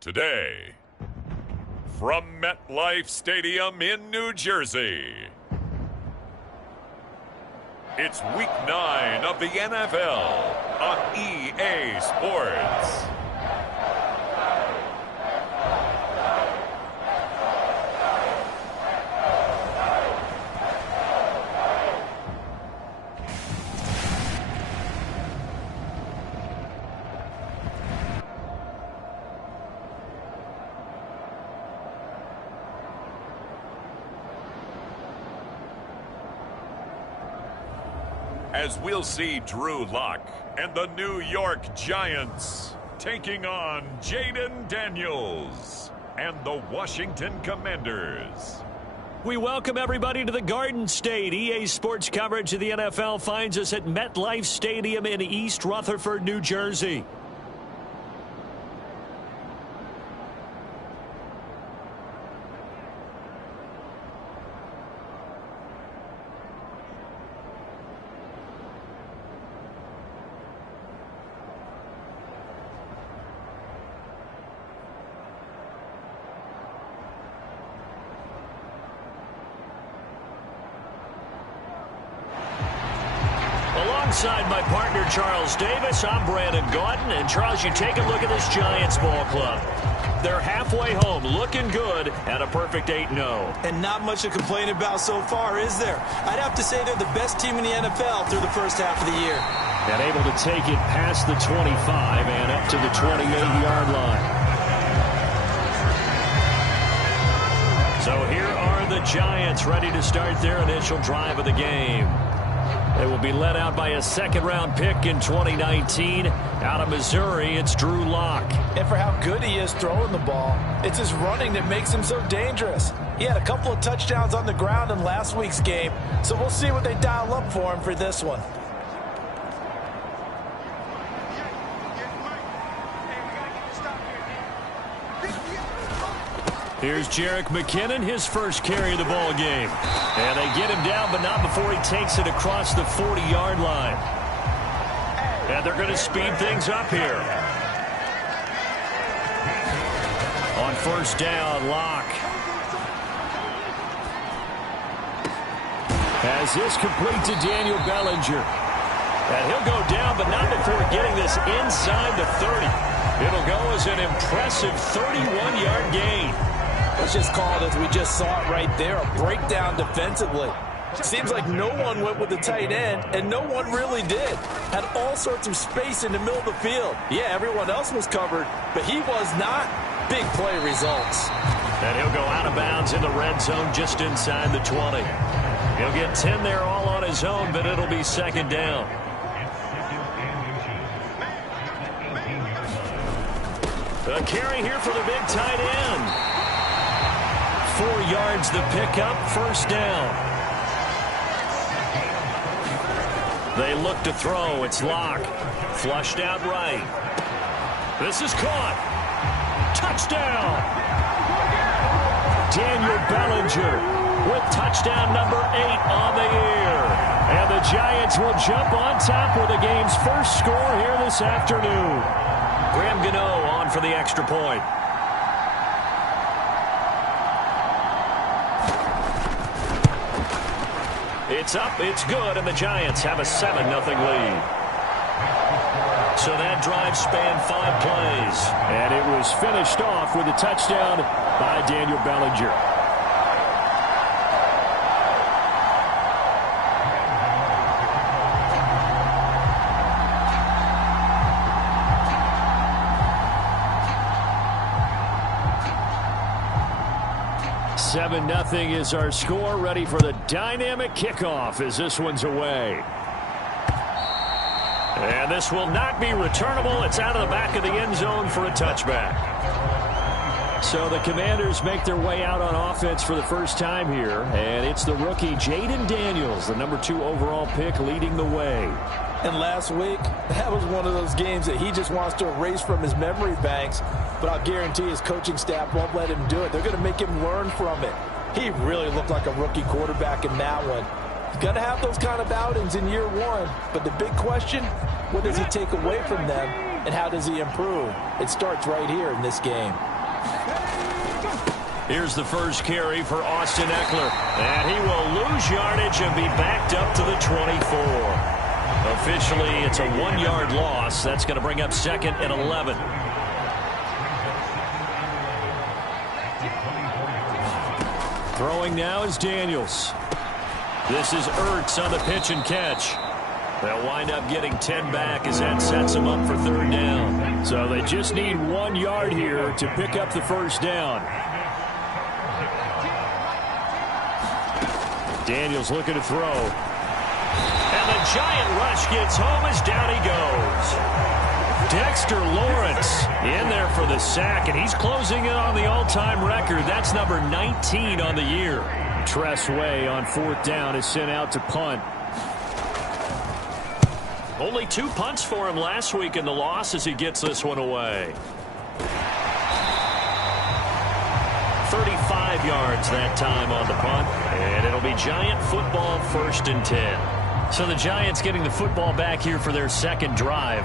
Today, from MetLife Stadium in New Jersey, it's Week 9 of the NFL on EA Sports. As we'll see Drew Lock and the New York Giants taking on Jaden Daniels and the Washington Commanders. We welcome everybody to the Garden State. EA Sports coverage of the NFL finds us at MetLife Stadium in East Rutherford, New Jersey. Alongside my partner, Charles Davis, I'm Brandon Gaudin. And, Charles, you take a look at this Giants ball club. They're halfway home, looking good, at a perfect 8-0. And not much to complain about so far, is there? I'd have to say they're the best team in the NFL through the first half of the year. And able to take it past the 25 and up to the 28-yard line. So here are the Giants ready to start their initial drive of the game. They will be led out by a second-round pick in 2019. Out of Missouri, it's Drew Lock. And for how good he is throwing the ball, it's his running that makes him so dangerous. He had a couple of touchdowns on the ground in last week's game, so we'll see what they dial up for him for this one. Here's Jerick McKinnon, his first carry of the ball game. And they get him down, but not before he takes it across the 40-yard line. And they're going to speed things up here. On first down, Lock has this complete to Daniel Bellinger. And he'll go down, but not before getting this inside the 30. It'll go as an impressive 31-yard gain. Let's just call it as we just saw it right there, a breakdown defensively. Seems like no one went with the tight end, and no one really did. Had all sorts of space in the middle of the field. Yeah, everyone else was covered, but he was not. Big play results. And he'll go out of bounds in the red zone just inside the 20. He'll get 10 there all on his own, but it'll be second down. A carry here for the big tight end. 4 yards the pickup, first down. They look to throw. It's Lock. Flushed out right. This is caught. Touchdown. Daniel Bellinger with touchdown number 8 on the year. And the Giants will jump on top with the game's first score here this afternoon. Graham Gano on for the extra point. It's up, it's good, and the Giants have a 7-0 lead. So that drive spanned 5 plays. And it was finished off with a touchdown by Daniel Bellinger. Seven 0 is our score. Ready for the dynamic kickoff as this one's away. And this will not be returnable. It's out of the back of the end zone for a touchback. So the Commanders make their way out on offense for the first time here. And it's the rookie Jaden Daniels, the number 2 overall pick, leading the way. And last week, that was one of those games that he just wants to erase from his memory banks. But I'll guarantee his coaching staff won't let him do it. They're going to make him learn from it. He really looked like a rookie quarterback in that one. He's going to have those kind of outings in year 1. But the big question, what does he take away from them and how does he improve? It starts right here in this game. Here's the first carry for Austin Eckler. And he will lose yardage and be backed up to the 24. Officially, it's a 1-yard loss. That's going to bring up 2nd and 11. Throwing now is Daniels. This is Ertz on the pitch and catch. They'll wind up getting 10 back as that sets them up for 3rd down. So they just need 1 yard here to pick up the first down. Daniels looking to throw. And the giant rush gets home as down he goes. Dexter Lawrence in there for the sack, and he's closing in on the all-time record. That's number 19 on the year. Tress Way on 4th down is sent out to punt. Only 2 punts for him last week in the loss as he gets this one away. 35 yards that time on the punt, and it'll be Giant football 1st and 10. So the Giants getting the football back here for their 2nd drive.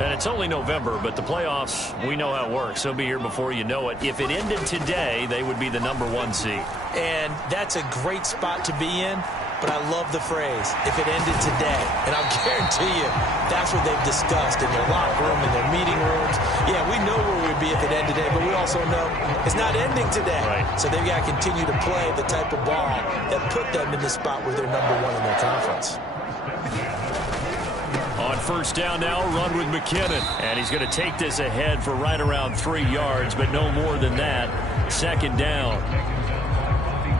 And it's only November, but the playoffs, we know how it works. They'll be here before you know it. If it ended today, they would be the number 1 seed. And that's a great spot to be in, but I love the phrase, if it ended today. And I'll guarantee you, that's what they've discussed in their locker room, in their meeting rooms. Yeah, we know where we'd be if it ended today, but we also know it's not ending today. Right. So they've got to continue to play the type of ball that put them in the spot where they're number 1 in their conference. On 1st down now, run with McKinnon. And he's going to take this ahead for right around 3 yards, but no more than that. 2nd down.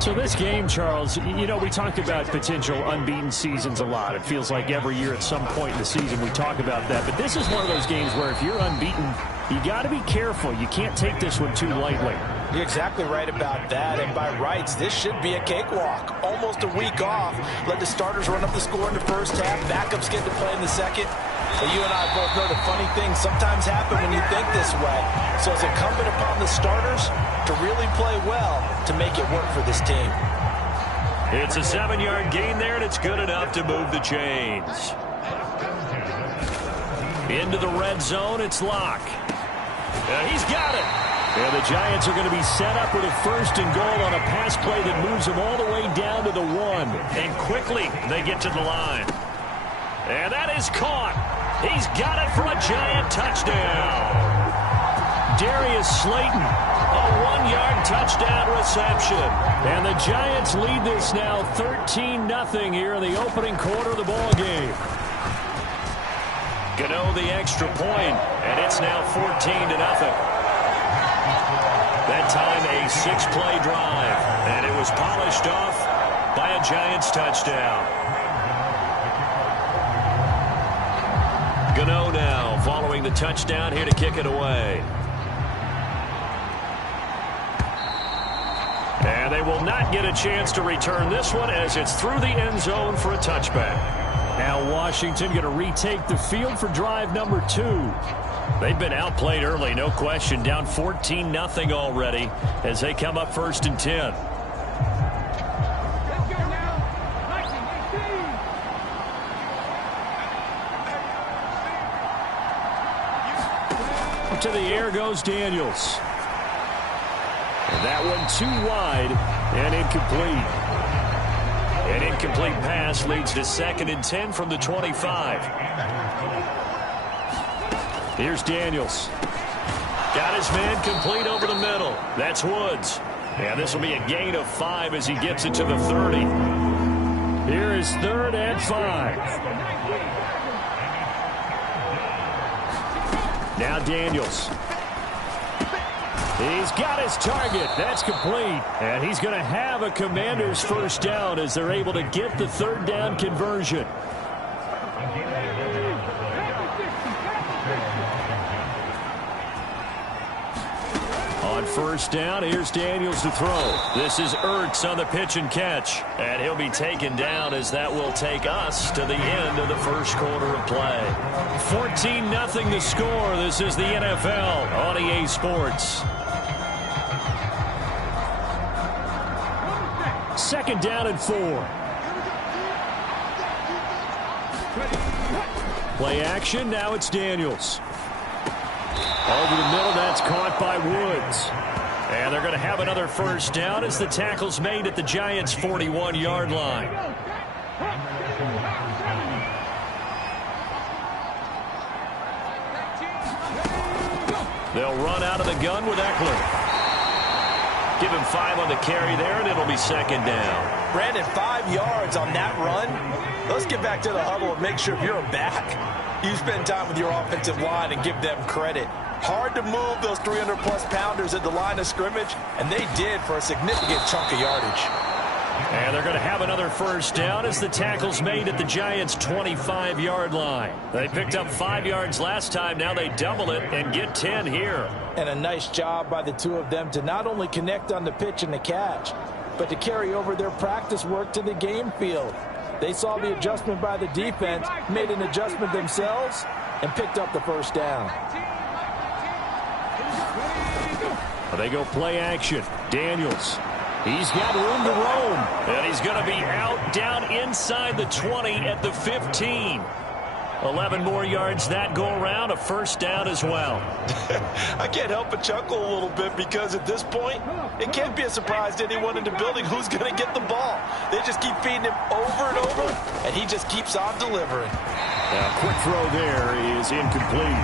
So this game, Charles, you know, we talked about potential unbeaten seasons a lot. It feels like every year at some point in the season we talk about that. But this is one of those games where if you're unbeaten, you got to be careful. You can't take this one too lightly. You're exactly right about that, and by rights, this should be a cakewalk. Almost a week off. Let the starters run up the score in the first half. Backups get to play in the second. But you and I both know the funny things sometimes happen when you think this way. So it's incumbent upon the starters to really play well to make it work for this team. It's a 7-yard gain there, and it's good enough to move the chains. Into the red zone, it's Locke. He's got it. And the Giants are going to be set up with a 1st and goal on a pass play that moves them all the way down to the 1. And quickly, they get to the line. And that is caught. He's got it for a Giant touchdown. Darius Slayton, a 1-yard touchdown reception. And the Giants lead this now 13-0 here in the opening quarter of the ball game. Gano the extra point, and it's now 14-0. That time a 6-play drive, and it was polished off by a Giants touchdown. Gano now following the touchdown here to kick it away. And they will not get a chance to return this one as it's through the end zone for a touchback. Now Washington going to retake the field for drive number 2. They've been outplayed early, no question. Down 14-0 already as they come up 1st and 10. To the air goes Daniels. And that one too wide and incomplete. An incomplete pass leads to 2nd and 10 from the 25. Here's Daniels. Got his man complete over the middle. That's Woods. And this will be a gain of 5 as he gets it to the 30. Here is 3rd and 5. Now Daniels. He's got his target. That's complete. And he's going to have a Commanders 1st down as they're able to get the 3rd down conversion. On 1st down, here's Daniels to throw. This is Ertz on the pitch and catch. And he'll be taken down as that will take us to the end of the 1st quarter of play. 14-0 the score. This is the NFL on EA Sports. 2nd down and 4. Play action. Now it's Daniels. Over the middle, that's caught by Woods. And they're going to have another first down as the tackle's made at the Giants' 41-yard line. They'll run out of the gun with Eckler. Give him 5 on the carry there, and it'll be second down. Brandon, 5 yards on that run. Let's get back to the huddle and make sure if you're a back, you spend time with your offensive line and give them credit. Hard to move those 300-plus pounders at the line of scrimmage, and they did for a significant chunk of yardage. And they're going to have another first down as the tackle's made at the Giants' 25-yard line. They picked up 5 yards last time. Now they double it and get 10 here. And a nice job by the two of them to not only connect on the pitch and the catch, but to carry over their practice work to the game field. They saw the adjustment by the defense, made an adjustment themselves, and picked up the first down. They go play action. Daniels. He's got room to roam. And he's going to be out down inside the 20 at the 15. 11 more yards that go around. A first down as well. I can't help but chuckle a little bit because at this point, it can't be a surprise to anyone in the building who's going to get the ball. They just keep feeding him over and over, and he just keeps on delivering. Quick throw there is incomplete.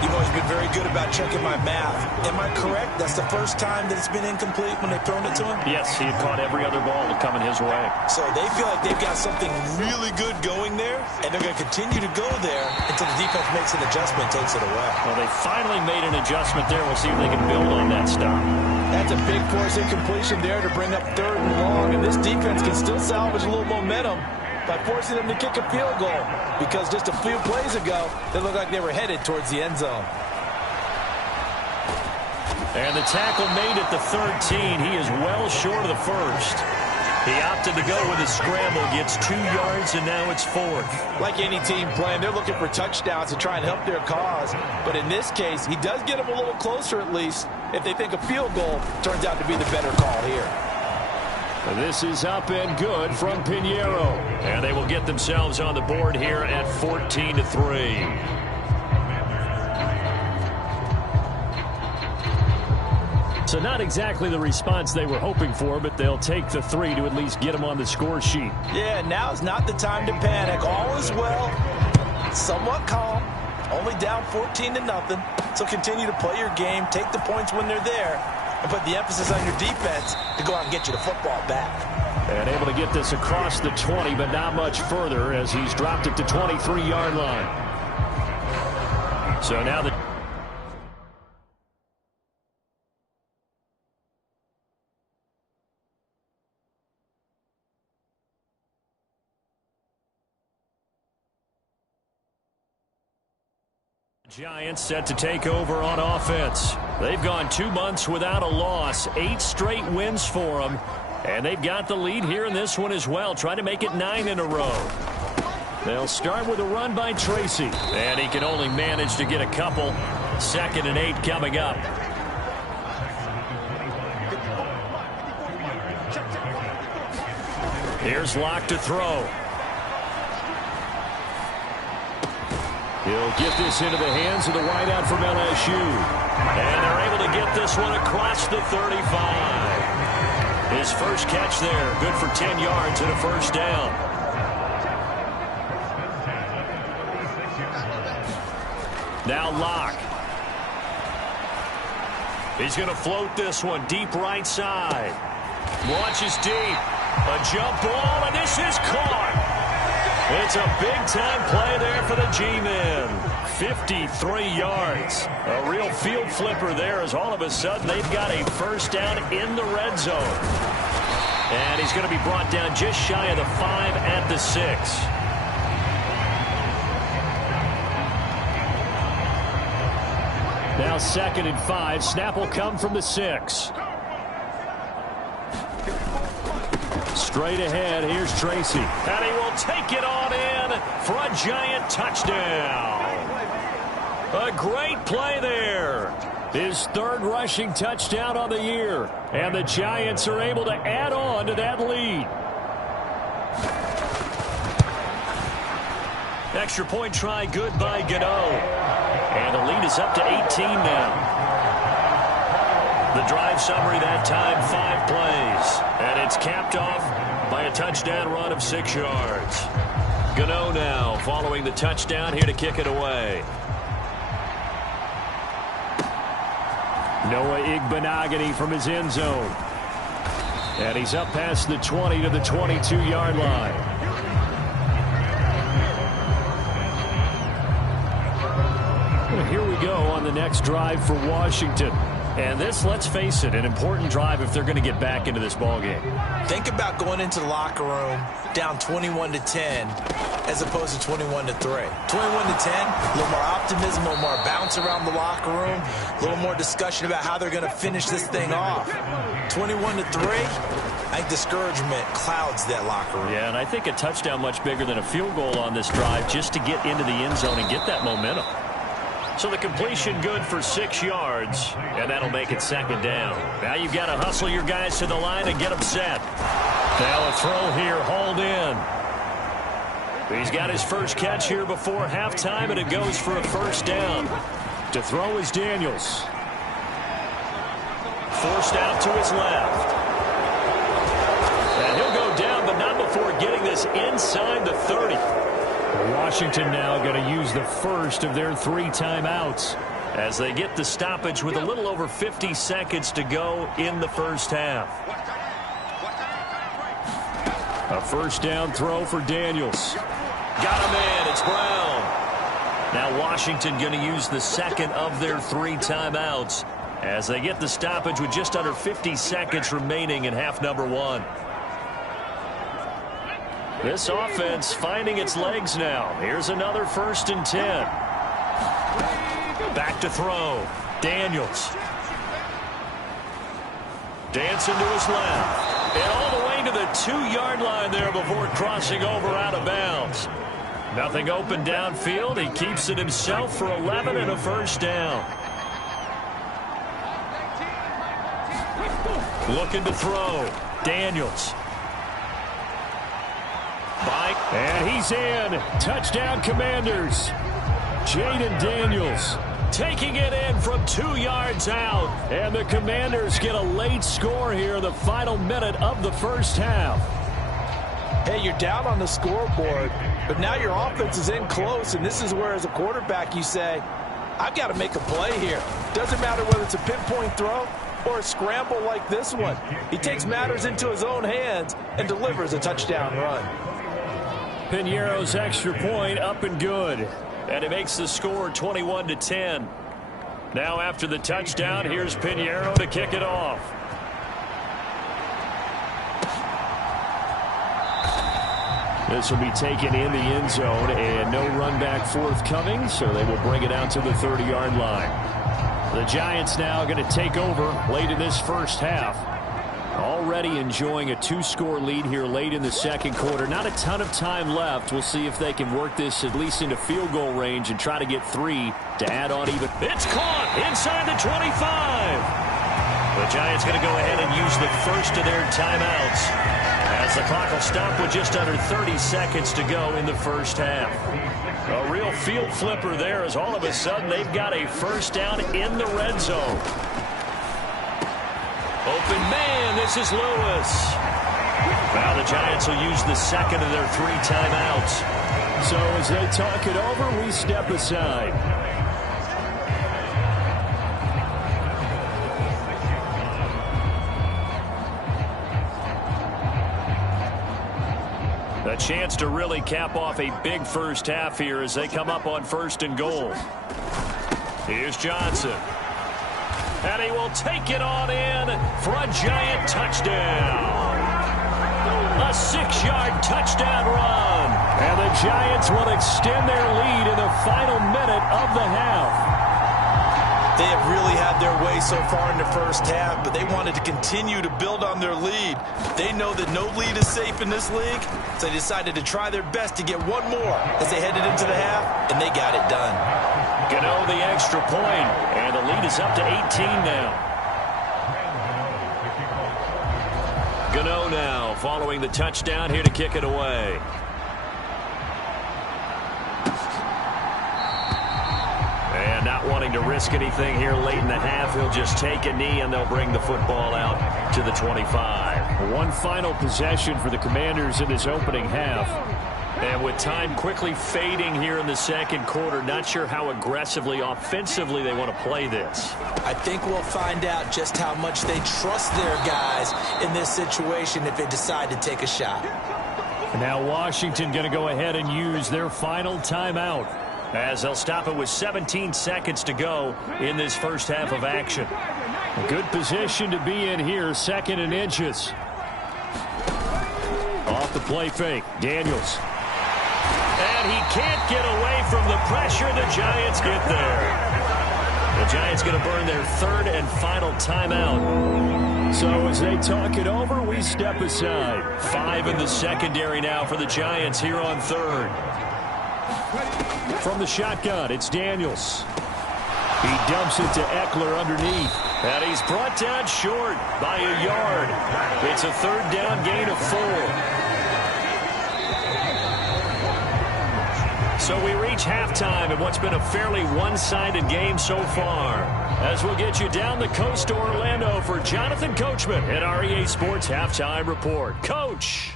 You've always been very good about checking my math. Am I correct? That's the first time that it's been incomplete when they've thrown it to him? Yes, he had caught every other ball coming his way. So they feel like they've got something really good going there, and they're going to continue to go there until the defense makes an adjustment, takes it away. Well, they finally made an adjustment there. We'll see if they can build on that stop. That's a big force incompletion there to bring up 3rd and long, and this defense can still salvage a little momentum by forcing them to kick a field goal, because just a few plays ago, they looked like they were headed towards the end zone. And the tackle made at the 13. He is well short of the first. He opted to go with a scramble, gets 2 yards, and now it's 4th. Like any team playing, they're looking for touchdowns to try and help their cause. But in this case, he does get them a little closer at least if they think a field goal turns out to be the better call here. This is up and good from Pinheiro. And they will get themselves on the board here at 14-3. So not exactly the response they were hoping for, but they'll take the 3 to at least get them on the score sheet. Yeah, now's not the time to panic. All is well. Somewhat calm. Only down 14-0. So continue to play your game, take the points when they're there, and put the emphasis on your defense to go out and get you the football back. And able to get this across the 20, but not much further as he's dropped it to 23-yard line. So now the Giants set to take over on offense. They've gone 2 months without a loss, 8 straight wins for them, and they've got the lead here in this one as well, trying to make it 9 in a row. They'll start with a run by Tracy, and he can only manage to get a couple. 2nd and 8 coming up. Here's Locke to throw. He'll get this into the hands of the wideout from LSU. And they're able to get this one across the 35. His first catch there, good for 10 yards and a first down. Now Locke. He's going to float this one deep right side. Launches deep. A jump ball, and this is caught. It's a big-time play there for the G-men. 53 yards. A real field flipper there as all of a sudden they've got a first down in the red zone. And he's going to be brought down just shy of the 5 at the 6. Now 2nd and 5. Snap will come from the 6. Straight ahead, here's Tracy. And he will take it on in for a Giant touchdown. A great play there. His 3rd rushing touchdown on the year. And the Giants are able to add on to that lead. Extra point try good by Gano. And the lead is up to 18 now. The drive summary that time, 5 plays. And it's capped off by a touchdown run of 6 yards. Gano now following the touchdown here to kick it away. Noah Igbenogany from his end zone. And he's up past the 20 to the 22-yard line. Well, here we go on the next drive for Washington. And this, let's face it, an important drive if they're going to get back into this ballgame. Think about going into the locker room down 21-10 as opposed to 21-3. 21-10, a little more optimism, a little more bounce around the locker room, a little more discussion about how they're going to finish this thing off. 21-3, I think discouragement clouds that locker room. Yeah, and I think a touchdown much bigger than a field goal on this drive just to get into the end zone and get that momentum. So the completion good for 6 yards, and that'll make it second down. Now you've got to hustle your guys to the line and get them set. Now a throw here, hauled in. He's got his first catch here before halftime, and it goes for a first down. To throw is Daniels. Forced out to his left. And he'll go down, but not before getting this inside the 30. Washington now going to use the first of their 3 timeouts as they get the stoppage with a little over 50 seconds to go in the first half. A first down throw for Daniels. Got him in. It's Brown. Now Washington going to use the second of their 3 timeouts as they get the stoppage with just under 50 seconds remaining in half number 1. This offense finding its legs now. Here's another 1st and 10. Back to throw. Daniels. Dancing to his left. And all the way to the 2-yard line there before crossing over out of bounds. Nothing open downfield. He keeps it himself for 11 and a first down. Looking to throw. Daniels. And he's in. Touchdown, Commanders. Jaden Daniels taking it in from 2 yards out. And the Commanders get a late score here in the final minute of the first half. Hey, you're down on the scoreboard, but now your offense is in close, and this is where, as a quarterback, you say, I've got to make a play here. Doesn't matter whether it's a pinpoint throw or a scramble like this one. He takes matters into his own hands and delivers a touchdown run. Piñeiro's extra point up and good. And it makes the score 21-10. Now after the touchdown, here's Piñeiro to kick it off. This will be taken in the end zone, and no run back forthcoming, so they will bring it out to the 30-yard line. The Giants now going to take over late in this first half. Already enjoying a 2-score lead here late in the second quarter. Not a ton of time left. We'll see if they can work this at least into field goal range and try to get 3 to add on even. It's caught inside the 25. The Giants going to go ahead and use the first of their timeouts as the clock will stop with just under 30 seconds to go in the first half. A real field flipper there as all of a sudden they've got a first down in the red zone. Open man, this is Lewis. Now the Giants will use the second of their 3 timeouts. So as they talk it over, we step aside. A chance to really cap off a big first half here as they come up on 1st and goal. Here's Johnson. And he will take it on in for a Giant touchdown. A 6-yard touchdown run. And the Giants will extend their lead in the final minute of the half. They have really had their way so far in the first half, but they wanted to continue to build on their lead. They know that no lead is safe in this league, so they decided to try their best to get one more as they headed into the half, and they got it done. Gano the extra point, and the lead is up to 18 now. Gano now following the touchdown here to kick it away. And not wanting to risk anything here late in the half. He'll just take a knee, and they'll bring the football out to the 25. One final possession for the Commanders in this opening half. And with time quickly fading here in the second quarter, not sure how aggressively, offensively they want to play this. I think we'll find out just how much they trust their guys in this situation if they decide to take a shot. And now Washington going to go ahead and use their final timeout, as they'll stop it with 17 seconds to go in this first half of action. A good position to be in here, second and inches. Off the play fake, Daniels. And he can't get away from the pressure. The Giants get there. The Giants going to burn their third and final timeout. So as they talk it over, we step aside. 5 in the secondary now for the Giants here on third. From the shotgun, it's Daniels. He dumps it to Eckler underneath. And he's brought down short by a yard. It's a third down gain of 4. So we reach halftime in what's been a fairly one-sided game so far. As we'll get you down the coast to Orlando for Jonathan Coachman at our EA Sports Halftime Report. Coach.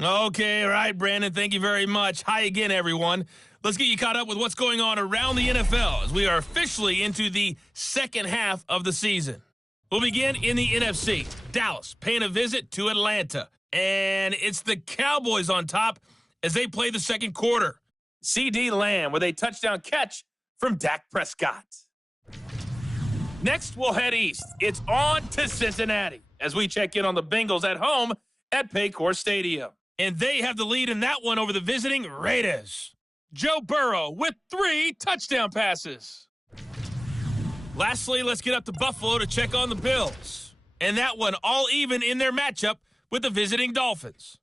Okay, all right, Brandon, thank you very much. Hi again, everyone. Let's get you caught up with what's going on around the NFL as we are officially into the second half of the season. We'll begin in the NFC. Dallas paying a visit to Atlanta. And it's the Cowboys on top as they play the second quarter. CD Lamb with a touchdown catch from Dak Prescott. Next, we'll head east. It's on to Cincinnati as we check in on the Bengals at home at Paycor Stadium. And they have the lead in that one over the visiting Raiders. Joe Burrow with 3 touchdown passes. Lastly, let's get up to Buffalo to check on the Bills. And that one all even in their matchup with the visiting Dolphins.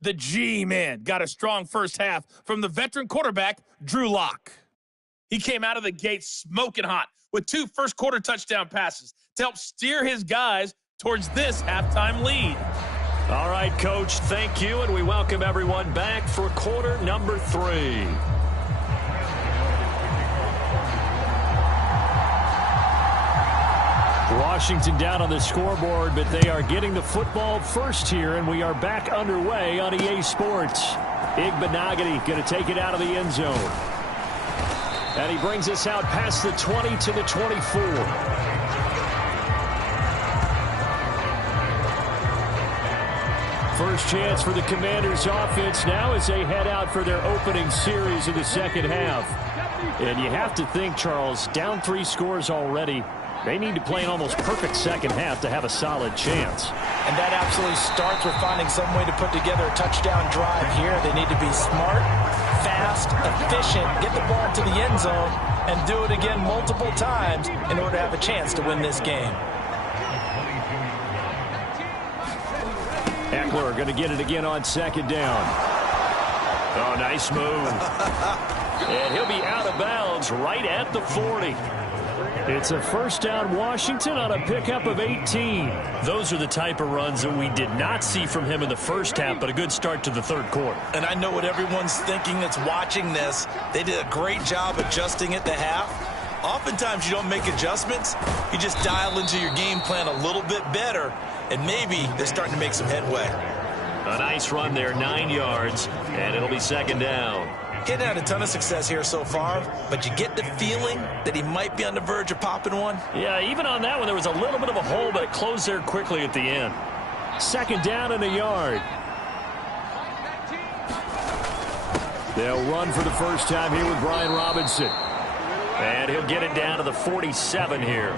The G-Man got a strong first half from the veteran quarterback, Drew Lock. He came out of the gate smoking hot with 2 first-quarter touchdown passes to help steer his guys towards this halftime lead. All right, Coach, thank you, and we welcome everyone back for quarter number 3. Washington down on the scoreboard, but they are getting the football first here, and we are back underway on EA Sports. Igbenogany going to take it out of the end zone. And he brings us out past the 20 to the 24. First chance for the Commanders offense now as they head out for their opening series of the second half. And you have to think, Charles, down 3 scores already. They need to play an almost perfect second half to have a solid chance. And that absolutely starts with finding some way to put together a touchdown drive here. They need to be smart, fast, efficient, get the ball to the end zone, and do it again multiple times in order to have a chance to win this game. Eckler going to get it again on second down. Oh, nice move. And he'll be out of bounds right at the 40. It's a first down Washington on a pickup of 18. Those are the type of runs that we did not see from him in the first half, but a good start to the third quarter. And I know what everyone's thinking that's watching this. They did a great job adjusting at the half. Oftentimes you don't make adjustments. You just dial into your game plan a little bit better, and maybe they're starting to make some headway. A nice run there, 9 yards, and it'll be second down. Getting had a ton of success here so far, but you get the feeling that he might be on the verge of popping one. Yeah, even on that one, there was a little bit of a hole, but it closed there quickly at the end. Second down and a yard. They'll run for the first time here with Brian Robinson. And he'll get it down to the 47 here.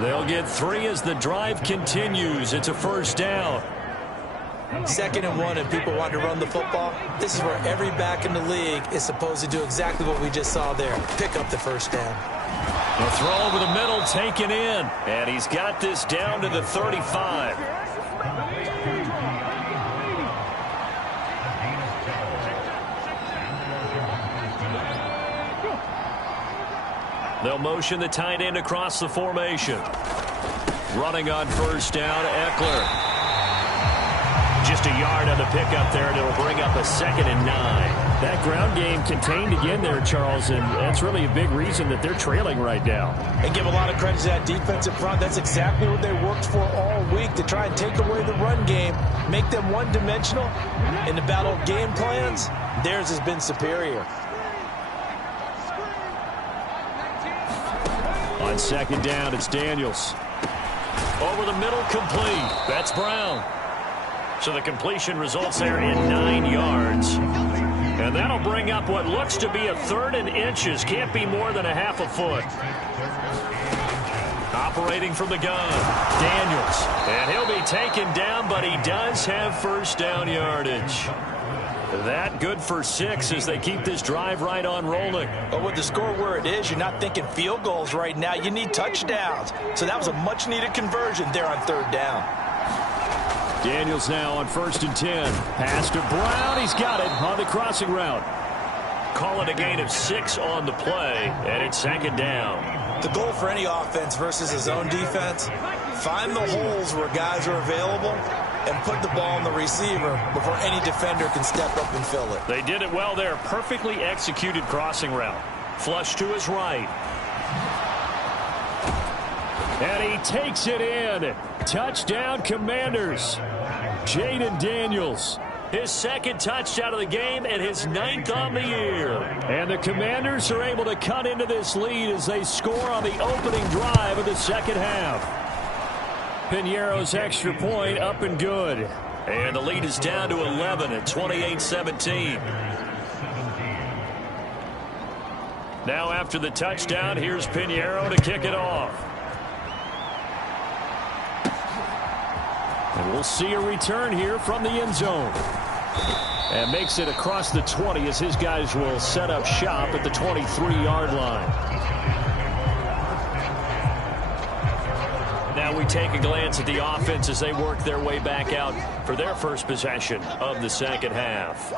They'll get 3 as the drive continues. It's a first down. 2nd and 1, and people want to run the football. This is where every back in the league is supposed to do exactly what we just saw there. Pick up the first down. A throw over the middle taken in. And he's got this down to the 35. They'll motion the tight end across the formation. Running on first down, Eckler. just a yard on the pickup there, and it'll bring up a 2nd and 9. That ground game contained again there, Charles, and that's really a big reason that they're trailing right now. And give a lot of credit to that defensive front. That's exactly what they worked for all week, to try and take away the run game, make them one-dimensional. In the battle of game plans, theirs has been superior. On 2nd down, it's Daniels. Over the middle, complete. That's Brown. So the completion results there in 9 yards. And that'll bring up what looks to be a 3rd and inches. Can't be more than a half a foot. Operating from the gun, Daniels. And he'll be taken down, but he does have first down yardage. That good for 6 as they keep this drive right on rolling. But with the score where it is, you're not thinking field goals right now. You need touchdowns. So that was a much-needed conversion there on 3rd down. Daniels now on 1st and 10. Pass to Brown. He's got it on the crossing route. Call it a gain of 6 on the play, and it's 2nd down. The goal for any offense versus his own defense, find the holes where guys are available and put the ball on the receiver before any defender can step up and fill it. They did it well there. Perfectly executed crossing route. Flush to his right. And he takes it in. Touchdown, Commanders. Jaden Daniels. His 2nd touchdown of the game and his 9th on the year. And the Commanders are able to cut into this lead as they score on the opening drive of the 2nd half. Piñeiro's extra point up and good. And the lead is down to 11 at 28-17. Now after the touchdown, here's Piñeiro to kick it off. And we'll see a return here from the end zone. And makes it across the 20 as his guys will set up shop at the 23-yard line. Now we take a glance at the offense as they work their way back out for their first possession of the 2nd half.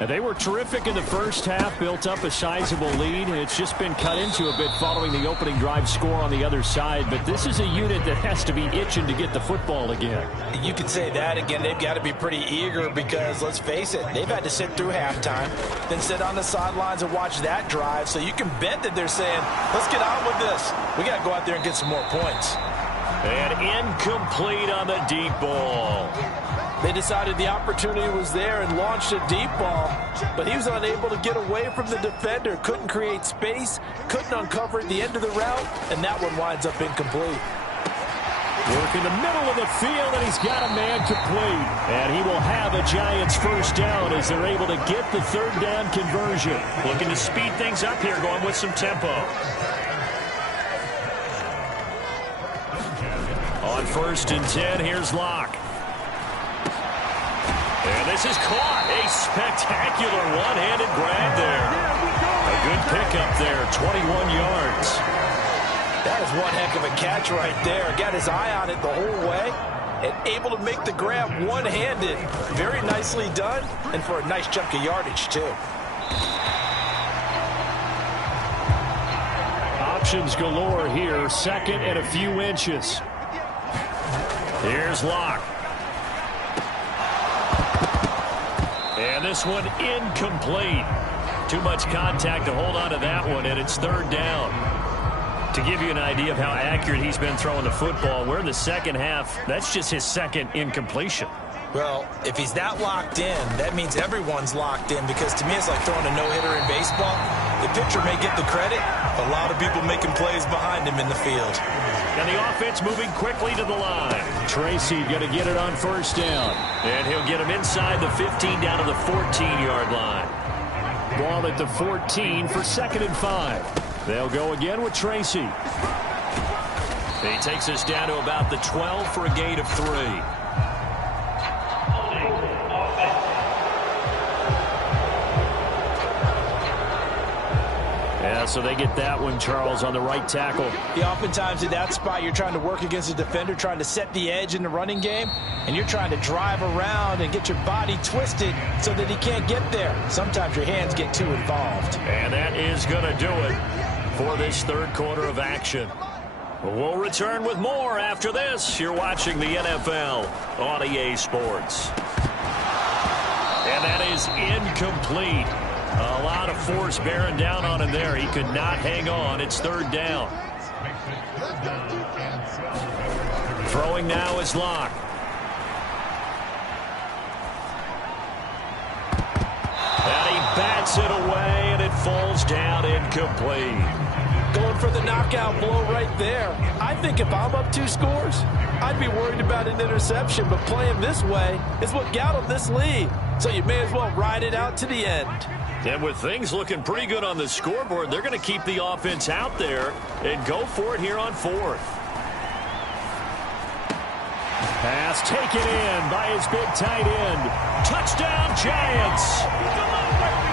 And they were terrific in the first half, built up a sizable lead, and it's just been cut into a bit following the opening drive score on the other side. But this is a unit that has to be itching to get the football again. You could say that again. They've got to be pretty eager because, let's face it, they've had to sit through halftime, then sit on the sidelines and watch that drive. So you can bet that they're saying, let's get on with this. We got to go out there and get some more points. And incomplete on the deep ball. They decided the opportunity was there and launched a deep ball, but he was unable to get away from the defender, couldn't create space, couldn't uncover at the end of the route, and that one winds up incomplete. Work in the middle of the field, and he's got a man complete. And he will have a Giants first down as they're able to get the 3rd down conversion. Looking to speed things up here, going with some tempo. On 1st and 10, here's Locke. And this is caught. A spectacular one-handed grab there. A good pickup there, 21 yards. That is one heck of a catch right there. Got his eye on it the whole way and able to make the grab one-handed. Very nicely done, and for a nice chunk of yardage, too. Options galore here. 2nd and a few inches. Here's Locke. And this one incomplete. Too much contact to hold on to that one, and it's 3rd down. To give you an idea of how accurate he's been throwing the football, we're in the 2nd half. That's just his 2nd incompletion. Well, if he's that locked in, that means everyone's locked in, because to me it's like throwing a no-hitter in baseball. The pitcher may get the credit, a lot of people making plays behind him in the field. And the offense moving quickly to the line. Tracy going to get it on 1st down. And he'll get him inside the 15 down to the 14-yard line. Ball at the 14 for 2nd and 5. They'll go again with Tracy. He takes us down to about the 12 for a gain of 3. Yeah, so they get that one, Charles, on the right tackle. Yeah, oftentimes in that spot, you're trying to work against a defender, trying to set the edge in the running game, and you're trying to drive around and get your body twisted so that he can't get there. Sometimes your hands get too involved. And that is going to do it for this 3rd quarter of action. We'll return with more after this. You're watching the NFL on EA Sports. that is incomplete. A lot of force bearing down on him there. He could not hang on. It's third down. Throwing now is Locke. And he bats it away, and it falls down incomplete. Going for the knockout blow right there. I think if I'm up 2 scores, I'd be worried about an interception, but playing this way is what got him this lead. So you may as well ride it out to the end. And with things looking pretty good on the scoreboard, they're going to keep the offense out there and go for it here on 4th. Pass taken in by his big tight end. Touchdown, Giants.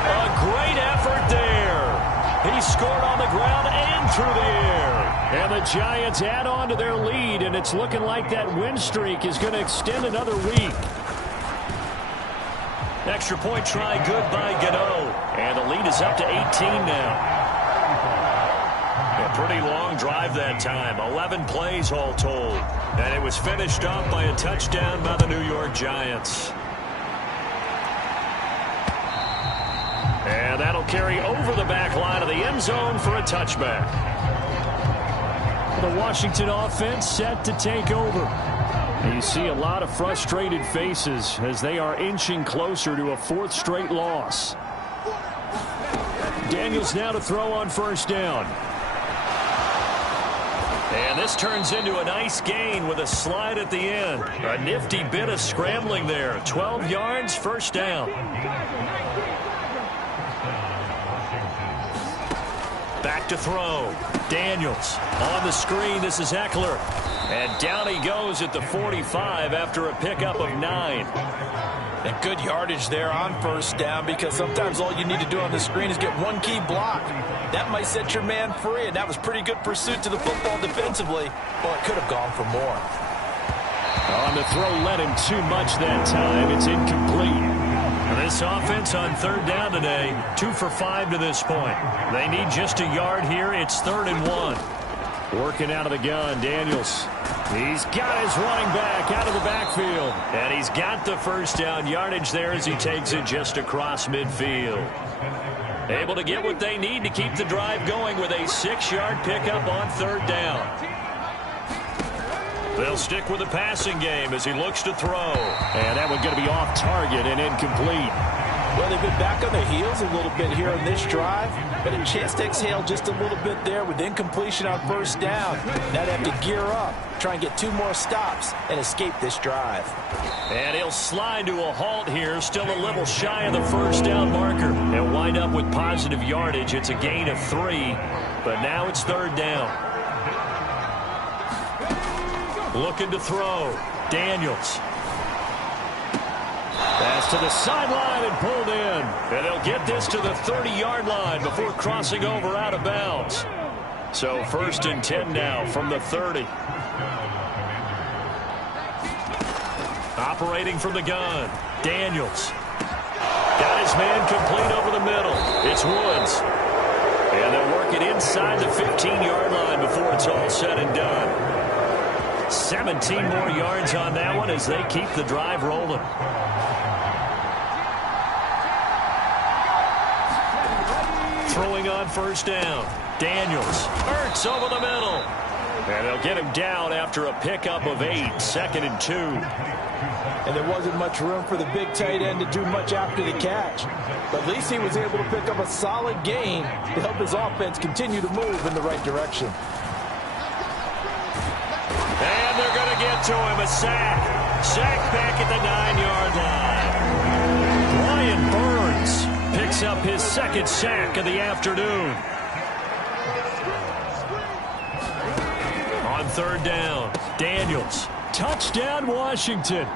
A great effort there. He scored on the ground and through the air. And the Giants add on to their lead, and it's looking like that win streak is going to extend another week. Extra point try good by Gano. And the lead is up to 18 now. A pretty long drive that time. 11 plays all told. And it was finished off by a touchdown by the New York Giants. And that'll carry over the back line of the end zone for a touchback. The Washington offense set to take over. And you see a lot of frustrated faces as they are inching closer to a 4th straight loss. Daniels now to throw on first down. And this turns into a nice gain with a slide at the end. A nifty bit of scrambling there. 12 yards, first down. Back to throw. Daniels on the screen. This is Eckler. And down he goes at the 45 after a pickup of 9. And good yardage there on first down, because sometimes all you need to do on the screen is get one key block. That might set your man free, and that was pretty good pursuit to the football defensively. Well, it could have gone for more. On the throw, led him too much that time. It's incomplete. This offense on third down today, 2 for 5 to this point. They need just a yard here. It's 3rd and 1. Working out of the gun, Daniels. He's got his running back out of the backfield. And he's got the first down yardage there as he takes it just across midfield. Able to get what they need to keep the drive going with a 6-yard pickup on third down. They'll stick with the passing game as he looks to throw. And that one's going to be off target and incomplete. Well, they've been back on their heels a little bit here on this drive, but a chance to exhale just a little bit there with incompletion on first down. Now they have to gear up, try and get 2 more stops, and escape this drive. And he'll slide to a halt here, still a little shy of the first down marker. They'll wind up with positive yardage. It's a gain of 3, but now it's third down. Looking to throw. Daniels. Pass to the sideline and pulled in. And they'll get this to the 30-yard line before crossing over out of bounds. So 1st and 10 now from the 30. Operating from the gun. Daniels. Got his man complete over the middle. It's Woods. And they'll work it inside the 15-yard line before it's all said and done. 17 more yards on that one as they keep the drive rolling. Throwing on first down. Daniels. Ertz over the middle. And they'll get him down after a pickup of 8. 2nd and 2. And there wasn't much room for the big tight end to do much after the catch. But at least he was able to pick up a solid gain to help his offense continue to move in the right direction. And they're going to get to him. A sack. Sack back at the 9-yard line. Brian Burns picks up his 2nd sack of the afternoon. On third down, Daniels. Touchdown, Washington.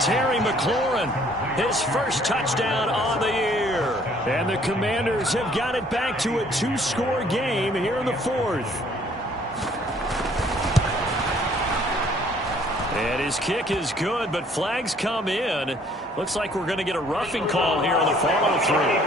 Terry McLaurin, his first touchdown on the year. And the Commanders have got it back to a 2-score game here in the 4th. And his kick is good, but flags come in. Looks like we're going to get a roughing call here on the follow-through.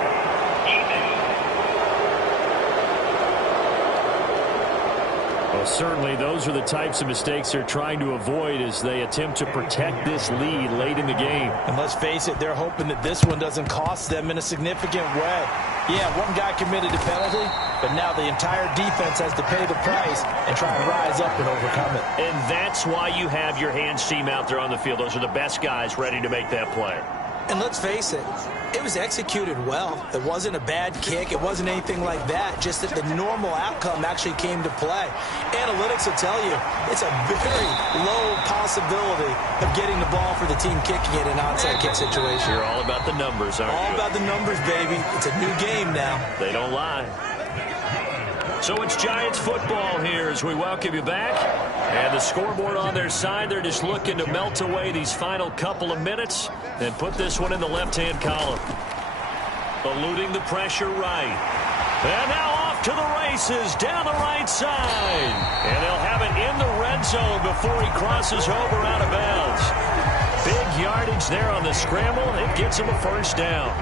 Well, certainly those are the types of mistakes they're trying to avoid as they attempt to protect this lead late in the game. And let's face it, they're hoping that this one doesn't cost them in a significant way. Yeah, one guy committed a penalty, but now the entire defense has to pay the price and try and rise up and overcome it. And that's why you have your hands team out there on the field. Those are the best guys ready to make that play. And let's face it, it was executed well. It wasn't a bad kick. It wasn't anything like that. Just that the normal outcome actually came to play. Analytics will tell you it's a very low possibility of getting the ball for the team kicking it in an onside kick situation. You're all about the numbers, aren't you? All about the numbers, baby. It's a new game now. They don't lie. So it's Giants football here as we welcome you back. And the scoreboard on their side, they're just looking to melt away these final couple of minutes and put this one in the left-hand column. Eluding the pressure right. And now off to the races down the right side. And they'll have it in the red zone before he crosses over out of bounds. Big yardage there on the scramble. It gets him a first down.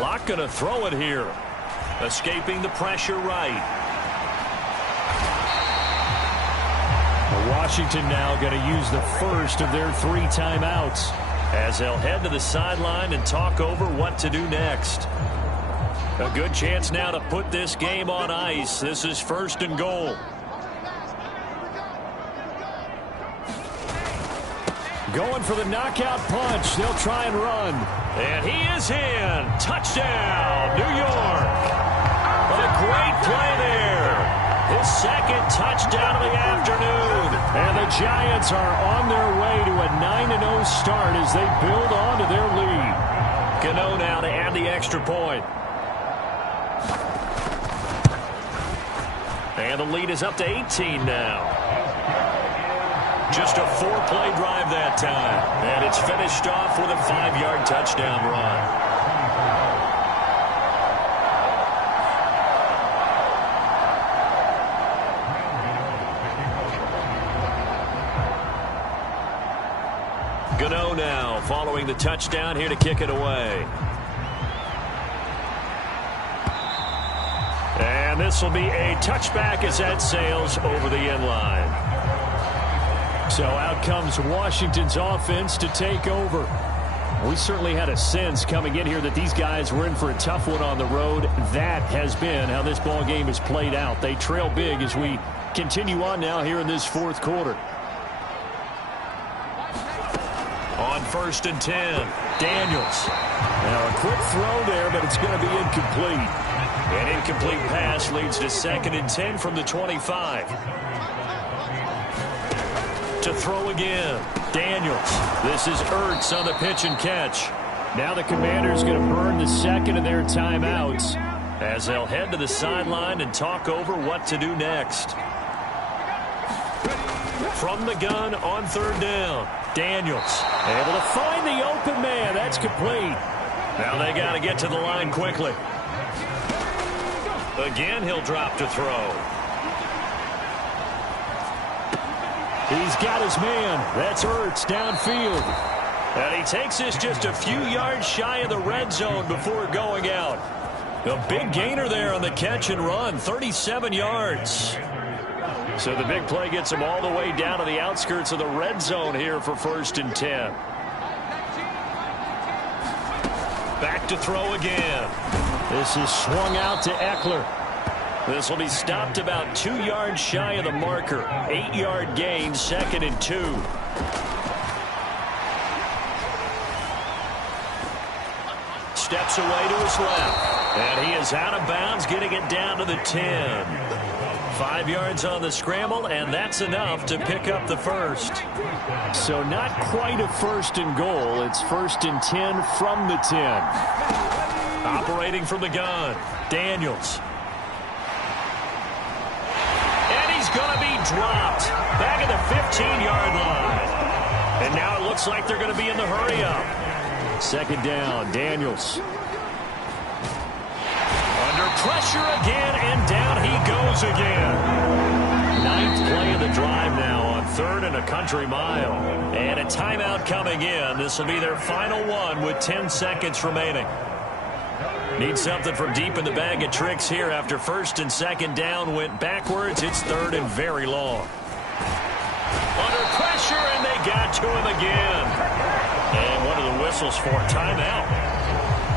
Locke going to throw it here. Escaping the pressure right. Washington now going to use the first of their 3 timeouts as they'll head to the sideline and talk over what to do next. A good chance now to put this game on ice. This is 1st and goal. Going for the knockout punch. They'll try and run. And he is in. Touchdown, New York. A great play there. His 2nd touchdown of the afternoon. And the Giants are on their way to a 9-0 start as they build on to their lead. Gano now to add the extra point. And the lead is up to 18 now. Just a 4-play drive that time. And it's finished off with a 5-yard touchdown run. Gano now following the touchdown here to kick it away. And this will be a touchback as that sails over the end line. So out comes Washington's offense to take over. We certainly had a sense coming in here that these guys were in for a tough one on the road. That has been how this ball game has played out. They trail big as we continue on now here in this 4th quarter. On 1st and 10, Daniels. Now a quick throw there, but it's going to be incomplete. An incomplete pass leads to 2nd and 10 from the 25. To throw again. Daniels. This is Ertz on the pitch and catch. Now the Commanders going to burn the 2nd of their timeouts as they'll head to the sideline and talk over what to do next. From the gun on 3rd down. Daniels able to find the open man. That's complete. Now they got to get to the line quickly. Again, he'll drop to throw. He's got his man. That's Ertz downfield. And he takes this just a few yards shy of the red zone before going out. A big gainer there on the catch and run, 37 yards. So the big play gets him all the way down to the outskirts of the red zone here for 1st and 10. Back to throw again. This is swung out to Eckler. This will be stopped about 2 yards shy of the marker. 8-yard gain, 2nd and 2. Steps away to his left. And he is out of bounds, getting it down to the 10. 5 yards on the scramble, and that's enough to pick up the first. So not quite a 1st and goal. It's 1st and 10 from the 10. Operating from the gun, Daniels. Going to be dropped back at the 15-yard line. And now it looks like they're going to be in the hurry-up. 2nd down, Daniels. Under pressure again, and down he goes again. ninth play of the drive now on 3rd and a country mile. And a timeout coming in. This will be their final one with 10 seconds remaining. Need something from deep in the bag of tricks here after 1st and 2nd down went backwards. It's 3rd and very long. Under pressure, and they got to him again. And one of the whistles for a timeout.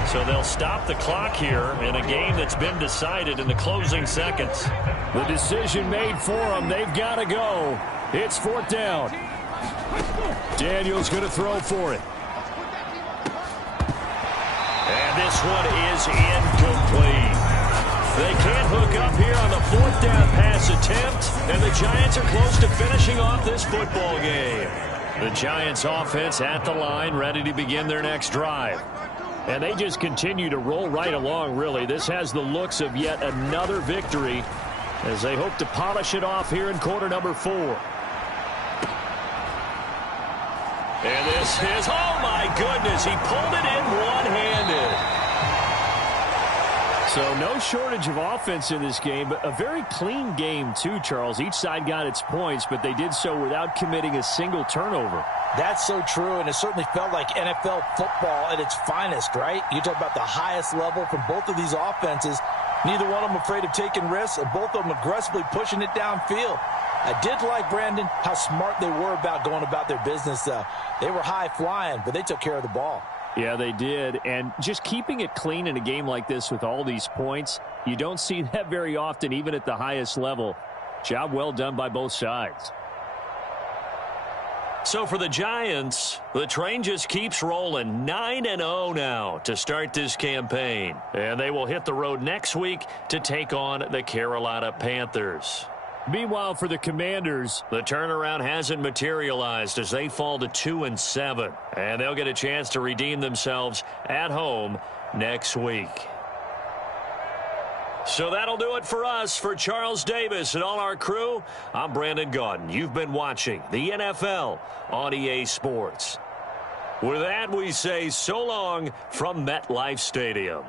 So they'll stop the clock here in a game that's been decided in the closing seconds. The decision made for them. They've got to go. It's 4th down. Daniels going to throw for it. And this one is incomplete. They can't hook up here on the 4th down pass attempt, and the Giants are close to finishing off this football game. The Giants offense at the line, ready to begin their next drive. And they just continue to roll right along, really. This has the looks of yet another victory as they hope to polish it off here in quarter number 4. And this is, oh my goodness, he pulled it in one-handed. So no shortage of offense in this game, but a very clean game too, Charles. Each side got its points, but they did so without committing a single turnover. That's so true, and it certainly felt like NFL football at its finest, right? You talk about the highest level from both of these offenses. Neither one of them afraid of taking risks, and both of them aggressively pushing it downfield. I did like, Brandon, how smart they were about going about their business. They were high-flying, but they took care of the ball. Yeah, they did, and just keeping it clean in a game like this with all these points, you don't see that very often, even at the highest level. Job well done by both sides. So for the Giants, the train just keeps rolling 9-0 now to start this campaign. And they will hit the road next week to take on the Carolina Panthers. Meanwhile, for the Commanders, the turnaround hasn't materialized as they fall to 2-7. And they'll get a chance to redeem themselves at home next week. So that'll do it for us. For Charles Davis and all our crew, I'm Brandon Gaudin. You've been watching the NFL on EA Sports. With that, we say so long from MetLife Stadium.